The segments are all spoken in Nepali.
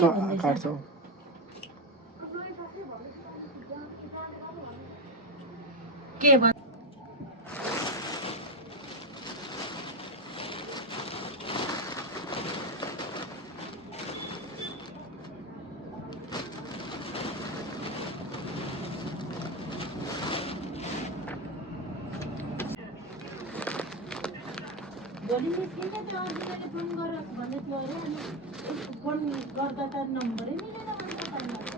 काट्छौ के भन्छ भोलि निस्किन्छ त अघि मैले फोन गरेर भन्दै थियो अरे अनि फोन गर्दा त नम्बरै मिलेन भने त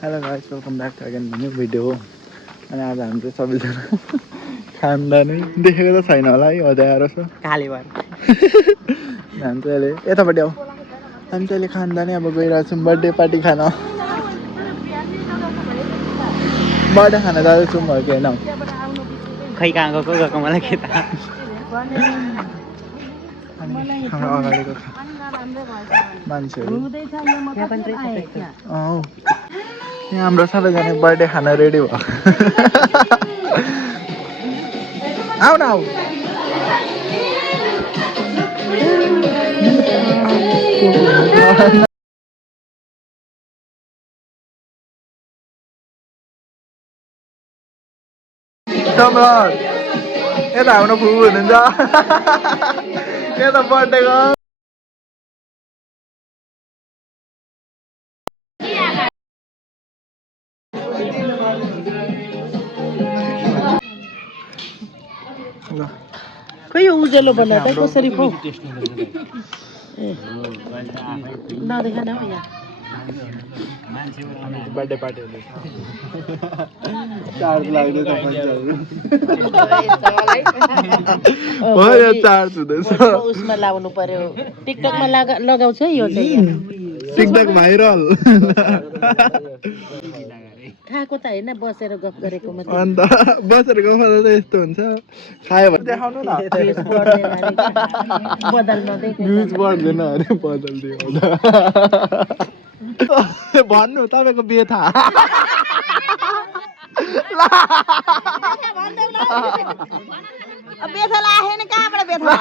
hello guys welcome back to again new video अनि आज हामी चाहिँ सबैजना खानदानी देखेको त छैन होला है हजाएर छ काले भएर हामी चाहिँ अहिले यतापट्टि आऊ हामी चाहिँ अहिले खानदानी अब गइरहेको छौँ बर्थडे पार्टी खान बर्थडे खान जाँदैछौँ हो कि होइन खै कहाँ गएको मलाई के थाहा हाम्रो अगाडिको मान्छेहरू यहाँ हाम्रो सबैजना बर्थडे खान रेडी भयो आऊ न आऊ सम्राट यता हाम्रो फुपू हुनुहुन्छ यता बर्थडेको खै यो उज्यालो बनाउँदा कसरी पो नदेखा न यहाँ बर्थडे पार्टी हुँदैछ चार्ज लाग्दैछ चार्ज हुँदैछ उसमा लाउनु पर्यो टिकटकमा लगाउँछ है यो चाहिँ टिकटक भाइरल खाएको त होइन बसेर गफ गरेको अन्त बसेर गफ गर्दा त यस्तो हुन्छ खायो भने देखाउनु न न्युज बढ्दैन अरे बदल्दियो भन्नु तपाईँको बिहे थाहा बेथा लाग्यो नि कहाँबाट बेथा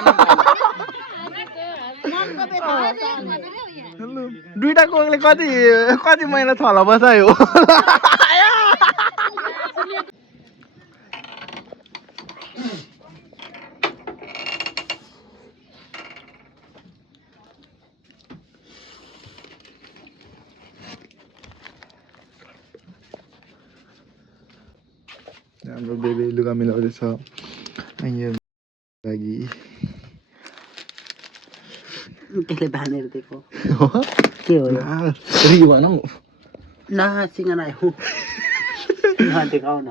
दुईटा कोकले कति महिना थला बसायो हाम्रो बेबी लुगा मिलाउँदैछ लागि त्यसले बानेर दिएको के हो भनौ न सिँगना आयो देखाउ न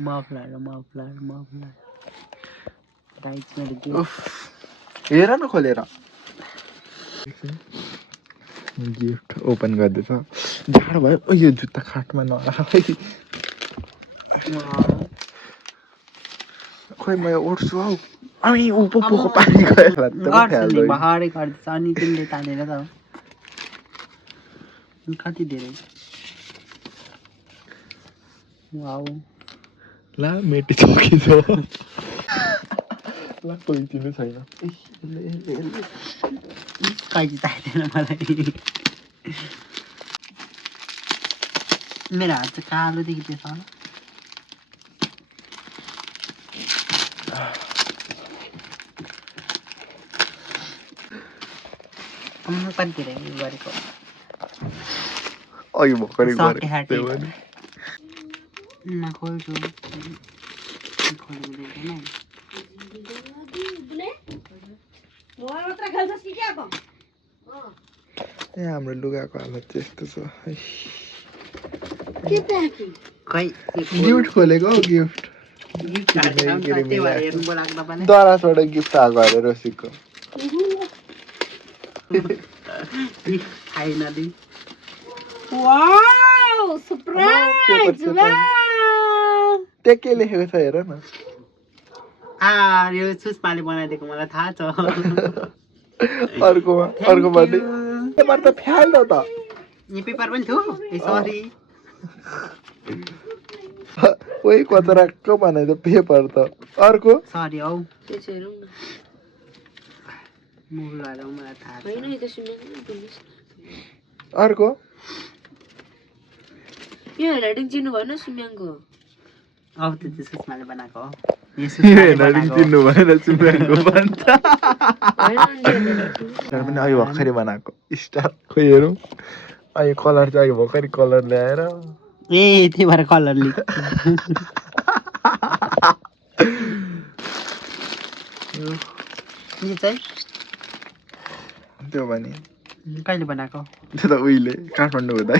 मफलर हेर न खोलेर गिफ्ट ओपन गर्दैछ झाडो भयो यो जुत्ता खाटमा नराख खोइ म यो ओढ्छु हौ अनि ऊ पोको पानी बाहारै गर्दैछ अनि तिमीले तानेर त कति धेरै वाउ ला मेटी चौकी छ ला कोही चिन्नु छैन काइजी चाहिँदैन मलाई मेरो हात चाहिँ कालोदेखि त्यो छ कति धेरै गरेको अघि भर्खरै गरेको खोल्छु हाम्रो लुगाको हालत चाहिँ यस्तो छ गिफ्ट खोलेको गिफ्ट दराजबाट गिफ्ट आएको अरे रसिकको फाइनली वाउ सरप्राइज त्यो के लेखेको छ हेर न यो सुस्पाले बनाइदिएको मलाई थाहा छ अर्को बर्थडे पेपर त फ्याल त यो पेपर पनि थियो सरी ओइ कचराक्क भने त पेपर त अर्को सरी हौ त्यसो हेरौँ न मुलाहरू मलाई थाहा होइन यो त सिमेन्ट पुलिस अर्को यो हेलाइटिङ चिन्नु भएन सिम्याङको अब त त्यो सुषमाले बनाएको हो यो यो सुषमाले हेर्न बनाएको हो। चिन्नु भएन सुम्याङको भन्छ होइन अनि त्यो हेलाइटिङ तर पनि अहिले भर्खरै बनाएको स्टार खोइ हेरौँ अहिले कलर चाहिँ अहिले भर्खरै कलर ल्याएर ए त्यही भएर कलर लिक यो चाहिँ त्यो भने कहिले बनाएको त्यो त उहिले काठमाडौँ हुँदा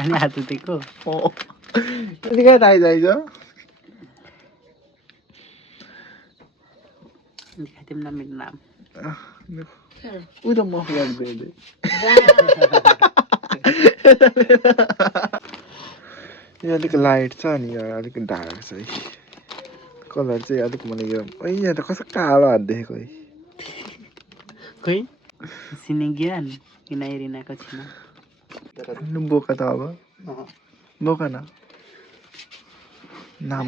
अनि हात उठेको त्यतिकै आइजाइज देखाइदिउँ न मेरो नाम ऊ त म गरिदिए यो अलिक लाइट छ अनि यो अलिक डार्क छ है कलर चाहिँ अलिक मलाई यो यहाँ त कस्तो कालो हात देखेको है खोइ सिने ज्ञान किन हेरिनाको छैन बोका त अब अँ। बोका न नाम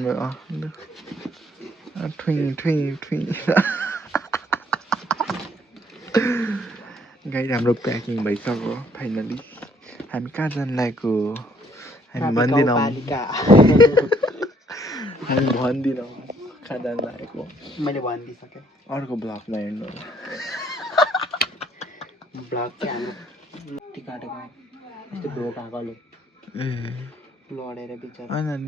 ठुइ ठुइ ठुइ गाडी हाम्रो प्याकिङ भइसक्यो फाइनली हामी कहाँ जानु लागेको हामी भन्दैनौँ गाउँपालिका। हामी भन्दैनौँ कहाँ जानु लागेको मैले भनिदिइसकेँ अर्को ब्लगमा हेर्नु होला ब्लग चाहिँ हाम्रो टिकाटेको यस्तो ढोका गलो लडेर बिचरा होइन